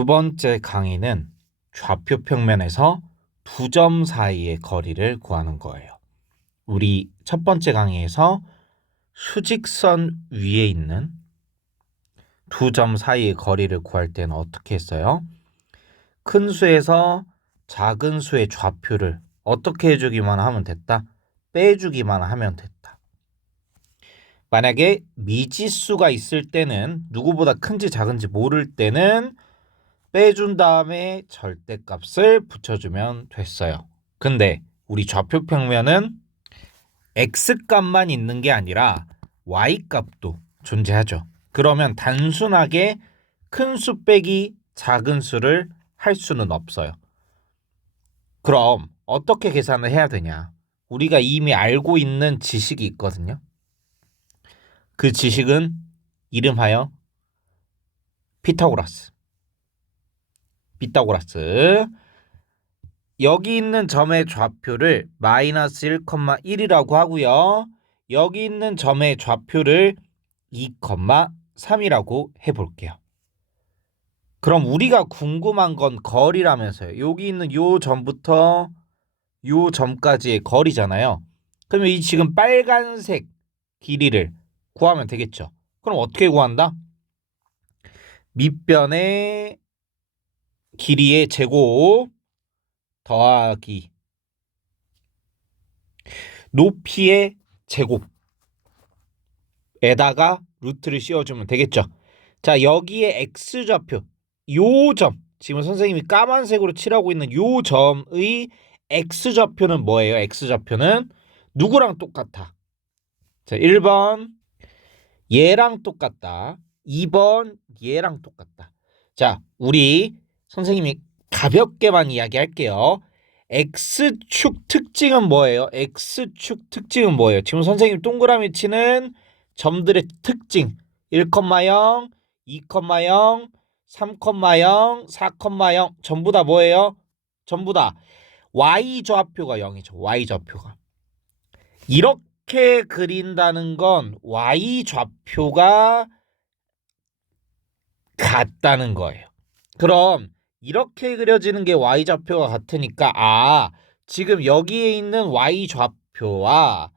두 번째 강의는 좌표 평면에서 두 점 사이의 거리를 구하는 거예요. 우리 첫 번째 강의에서 수직선 위에 있는 두 점 사이의 거리를 구할 때는 어떻게 했어요? 큰 수에서 작은 수의 좌표를 어떻게 해주기만 하면 됐다? 빼주기만 하면 됐다. 만약에 미지수가 있을 때는 누구보다 큰지 작은지 모를 때는 빼준 다음에 절대값을 붙여주면 됐어요. 근데 우리 좌표 평면은 x값만 있는 게 아니라 y값도 존재하죠. 그러면 단순하게 큰 수 빼기 작은 수를 할 수는 없어요. 그럼 어떻게 계산을 해야 되냐? 우리가 이미 알고 있는 지식이 있거든요. 그 지식은 이름하여 피타고라스. 여기 있는 점의 좌표를 마이너스 1,1이라고 하고요. 여기 있는 점의 좌표를 2,3이라고 해볼게요. 그럼 우리가 궁금한 건 거리라면서요. 여기 있는 요 점부터 요 점까지의 거리잖아요. 그러면 이 지금 빨간색 길이를 구하면 되겠죠. 그럼 어떻게 구한다? 밑변의 길이의 제곱 더하기 높이의 제곱에다가 루트를 씌워주면 되겠죠. 자, 여기에 x좌표 요 점, 지금 선생님이 까만색으로 칠하고 있는 요 점의 x좌표는 뭐예요? x좌표는 누구랑 똑같아? 자, 1번 얘랑 똑같다. 2번 얘랑 똑같다. 자, 우리 선생님이 가볍게만 이야기할게요. X축 특징은 뭐예요? X축 특징은 뭐예요? 지금 선생님 동그라미 치는 점들의 특징 1,0, 2,0, 3,0, 4,0 전부 다 뭐예요? 전부 다 Y좌표가 0이죠. Y좌표가. 이렇게 그린다는 건 Y좌표가 같다는 거예요. 그럼 이렇게 그려지는 게 Y좌표가 같으니까 지금 여기에 있는 Y좌표와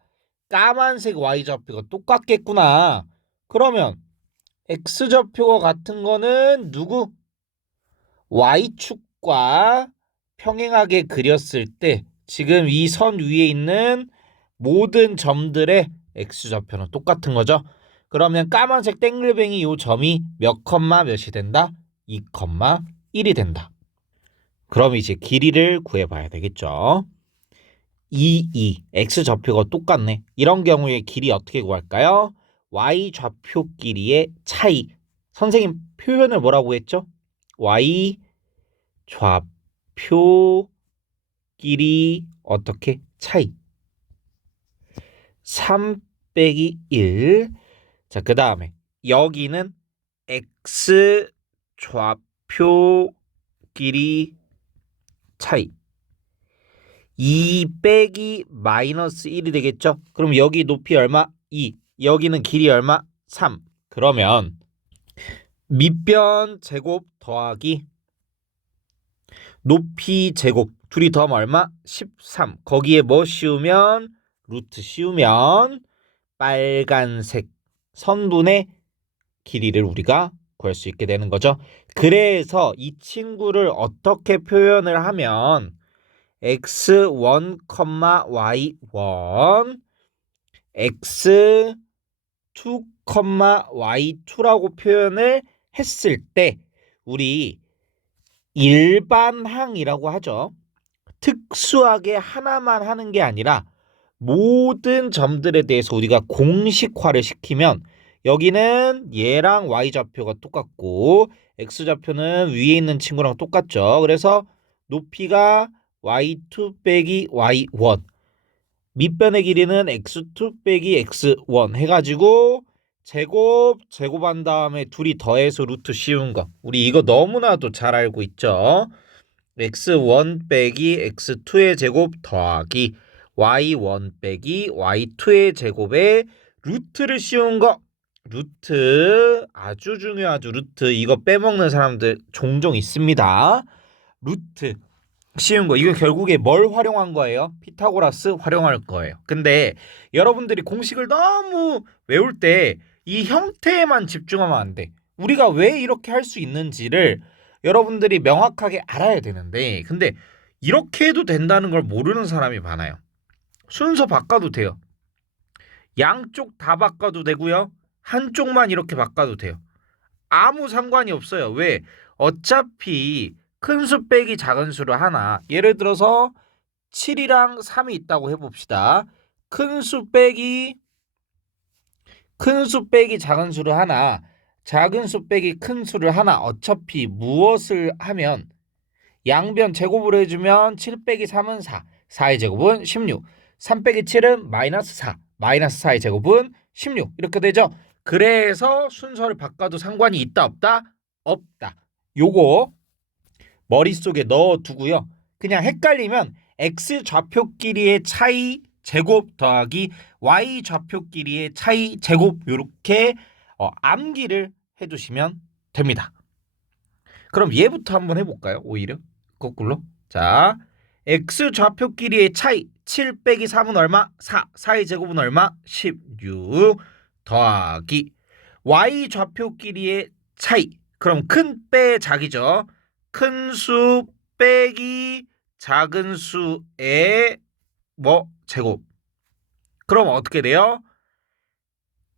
까만색 Y좌표가 똑같겠구나. 그러면 X좌표가 같은 거는 누구? Y축과 평행하게 그렸을 때 지금 이 선 위에 있는 모든 점들의 X좌표는 똑같은 거죠. 그러면 까만색 땡글뱅이 요 점이 몇 컴마 몇이 된다? 2,1이 된다. 그럼 이제 길이를 구해봐야 되겠죠. 2, X좌표가 똑같네. 이런 경우에 길이 어떻게 구할까요? Y좌표 길이의 차이. 선생님 표현을 뭐라고 했죠? Y좌표 길이 어떻게? 차이. 3 빼기 1. 자, 그 다음에 여기는 X 좌표 길이 차이 2 빼기 마이너스 1이 되겠죠? 그럼 여기 높이 얼마? 2. 여기는 길이 얼마? 3. 그러면 밑변 제곱 더하기 높이 제곱 둘이 더하면 얼마? 13. 거기에 뭐 씌우면? 루트 씌우면 빨간색 선분의 길이를 우리가 구할 수 있게 되는 거죠. 그래서 이 친구를 어떻게 표현을 하면 x1, y1, x2, y2라고 표현을 했을 때 우리 일반항이라고 하죠. 특수하게 하나만 하는 게 아니라 모든 점들에 대해서 우리가 공식화를 시키면 여기는 얘랑 y좌표가 똑같고 x좌표는 위에 있는 친구랑 똑같죠. 그래서 높이가 y2 빼기 y1 밑변의 길이는 x2 빼기 x1 해가지고 제곱한 다음에 둘이 더해서 루트 씌운 거 우리 이거 너무나도 잘 알고 있죠. x1 빼기 x2의 제곱 더하기 y1 빼기 y2의 제곱에 루트를 씌운 거 루트 아주 중요하죠. 루트 이거 빼먹는 사람들 종종 있습니다. 루트 쉬운 거. 이거 결국에 뭘 활용한 거예요? 피타고라스 활용할 거예요. 근데 여러분들이 공식을 너무 외울 때 이 형태에만 집중하면 안 돼. 우리가 왜 이렇게 할 수 있는지를 여러분들이 명확하게 알아야 되는데 근데 이렇게 해도 된다는 걸 모르는 사람이 많아요. 순서 바꿔도 돼요. 양쪽 다 바꿔도 되고요. 한쪽만 이렇게 바꿔도 돼요. 아무 상관이 없어요. 왜? 어차피 큰 수 빼기 작은 수를 하나. 예를 들어서 7이랑 3이 있다고 해봅시다. 큰 수 빼기 작은 수를 하나. 작은 수 빼기 큰 수를 하나. 어차피 무엇을 하면 양변 제곱을 해주면 7 빼기 3은 4. 4의 제곱은 16. 3 빼기 7은 마이너스 4. 마이너스 4의 제곱은 16. 이렇게 되죠. 그래서 순서를 바꿔도 상관이 있다 없다? 없다. 요거 머릿속에 넣어두고요. 그냥 헷갈리면 x 좌표끼리의 차이 제곱 더하기 y 좌표끼리의 차이 제곱 요렇게 암기를 해두시면 됩니다. 그럼 얘부터 한번 해볼까요? 오히려 거꾸로. 자, x 좌표끼리의 차이 7 빼기 3은 얼마? 4. 4의 제곱은 얼마? 16 더하기 y 좌표끼리의 차이. 그럼 큰 빼 작이죠. 큰 수 빼기 작은 수의 뭐 제곱. 그럼 어떻게 돼요?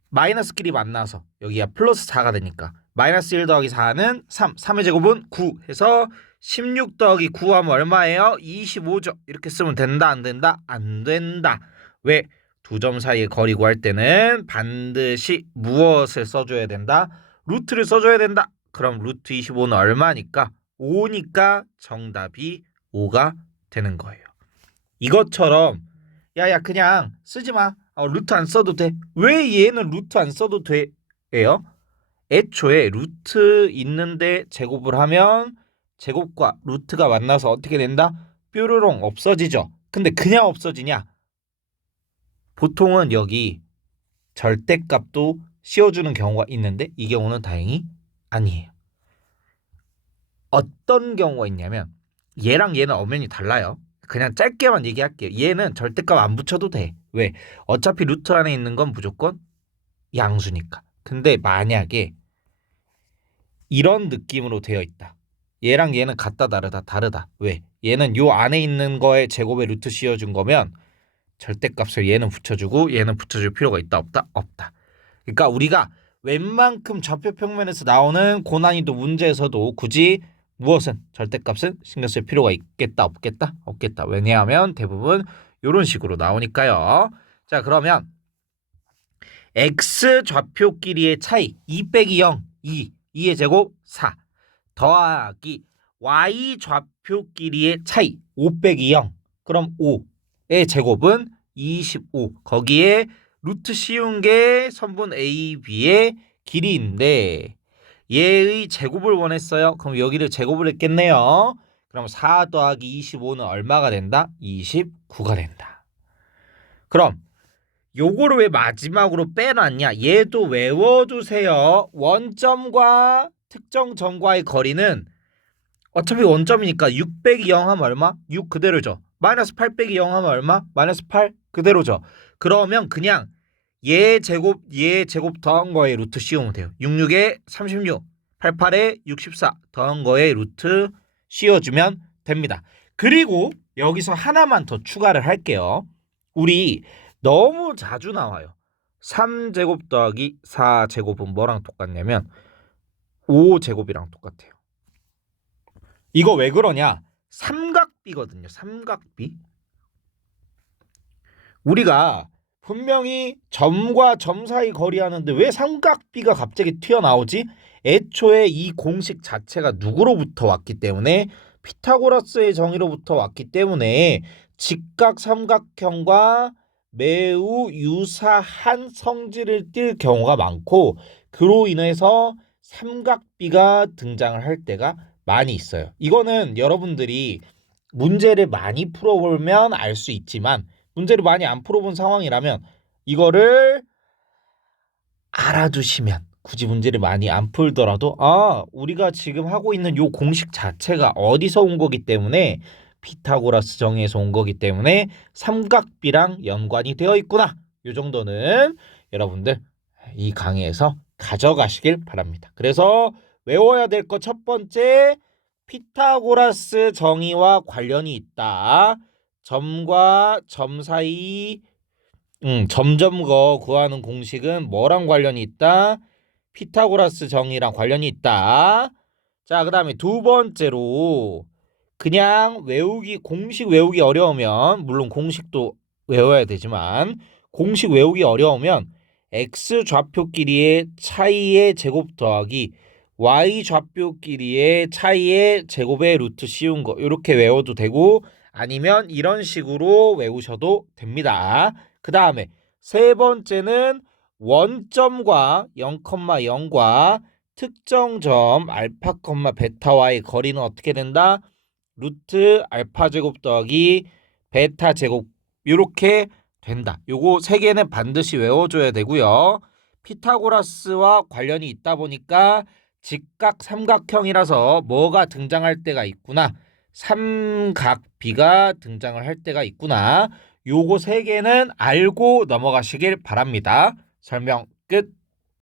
마이너스끼리 만나서 여기가 플러스 4가 되니까 마이너스 1 더하기 4는 3. 3의 제곱은 9 해서 16 더하기 9 하면 얼마예요? 25죠. 이렇게 쓰면 된다 안 된다? 안 된다. 왜? 두 점 사이의 거리 구할 때는 반드시 무엇을 써줘야 된다? 루트를 써줘야 된다. 그럼 루트 25는 얼마니까? 5니까 정답이 5가 되는 거예요. 이것처럼 야야 그냥 쓰지 마. 루트 안 써도 돼. 왜 얘는 루트 안 써도 돼요? 애초에 루트 있는데 제곱을 하면 제곱과 루트가 만나서 어떻게 된다? 뾰로롱 없어지죠. 근데 그냥 없어지냐? 보통은 여기 절대값도 씌워주는 경우가 있는데 이 경우는 다행히 아니에요. 어떤 경우가 있냐면 얘랑 얘는 엄연히 달라요. 그냥 짧게만 얘기할게요. 얘는 절대값 안 붙여도 돼. 왜? 어차피 루트 안에 있는 건 무조건 양수니까. 근데 만약에 이런 느낌으로 되어 있다. 얘랑 얘는 같다 다르다 다르다. 왜? 얘는 요 안에 있는 거에 제곱에 루트 씌워준 거면 절대값을 얘는 붙여주고 얘는 붙여줄 필요가 있다 없다? 없다. 그러니까 우리가 웬만큼 좌표 평면에서 나오는 고난이도 문제에서도 굳이 무엇은 절대값은 신경 쓸 필요가 있겠다 없겠다? 없겠다. 왜냐하면 대부분 이런 식으로 나오니까요. 자 그러면 x 좌표끼리의 차이 2 빼기 0 2 2의 제곱 4 더하기 y 좌표끼리의 차이 5 빼기 0 그럼 5의 제곱은 25 거기에 루트 씌운 게 선분 AB의 길이인데 얘의 제곱을 원했어요. 그럼 여기를 제곱을 했겠네요. 그럼 4 더하기 25는 얼마가 된다? 29가 된다. 그럼 요거를 왜 마지막으로 빼놨냐? 얘도 외워두세요. 원점과 특정 점과의 거리는 어차피 원점이니까 6 빼기 0 하면 얼마? 6 그대로죠. 마이너스 8 빼기 0 하면 얼마? 마이너스 8 그대로죠. 그러면 그냥 얘 제곱 더한 거에 루트 씌우면 돼요. 66에 36, 88에 64 더한 거에 루트 씌워주면 됩니다. 그리고 여기서 하나만 더 추가를 할게요. 우리 너무 자주 나와요. 3제곱 더하기 4제곱은 뭐랑 똑같냐면 5제곱이랑 똑같아요. 이거 왜 그러냐? 삼각비거든요. 삼각비. 우리가 분명히 점과 점 사이 거리 하는데 왜 삼각비가 갑자기 튀어나오지? 애초에 이 공식 자체가 누구로부터 왔기 때문에 피타고라스의 정의로부터 왔기 때문에 직각 삼각형과 매우 유사한 성질을 띨 경우가 많고 그로 인해서 삼각비가 등장을 할 때가 많이 있어요. 이거는 여러분들이 문제를 많이 풀어보면 알 수 있지만 문제를 많이 안 풀어본 상황이라면 이거를 알아두시면 굳이 문제를 많이 안 풀더라도 우리가 지금 하고 있는 요 공식 자체가 어디서 온 거기 때문에 피타고라스 정의에서 온 거기 때문에 삼각비랑 연관이 되어 있구나. 요 정도는 여러분들 이 강의에서 가져가시길 바랍니다. 그래서 외워야 될 것 첫 번째, 피타고라스 정의와 관련이 있다. 점과 점 사이 점점거 구하는 공식은 뭐랑 관련이 있다? 피타고라스 정의랑 관련이 있다. 자, 그다음에 두 번째로 그냥 외우기 공식 외우기 어려우면 물론 공식도 외워야 되지만 공식 외우기 어려우면 x 좌표끼리의 차이의 제곱 더하기 y 좌표끼리의 차이의 제곱의 루트 씌운 거 이렇게 외워도 되고 아니면 이런 식으로 외우셔도 됩니다. 그 다음에 세 번째는 원점과 0,0과 특정 점 알파, 베타와의 거리는 어떻게 된다? 루트 알파 제곱 더하기 베타 제곱 이렇게 된다. 요거 세 개는 반드시 외워줘야 되고요. 피타고라스와 관련이 있다 보니까 직각 삼각형이라서 뭐가 등장할 때가 있구나. 삼각비가 등장을 할 때가 있구나. 요거 세 개는 알고 넘어가시길 바랍니다. 설명 끝.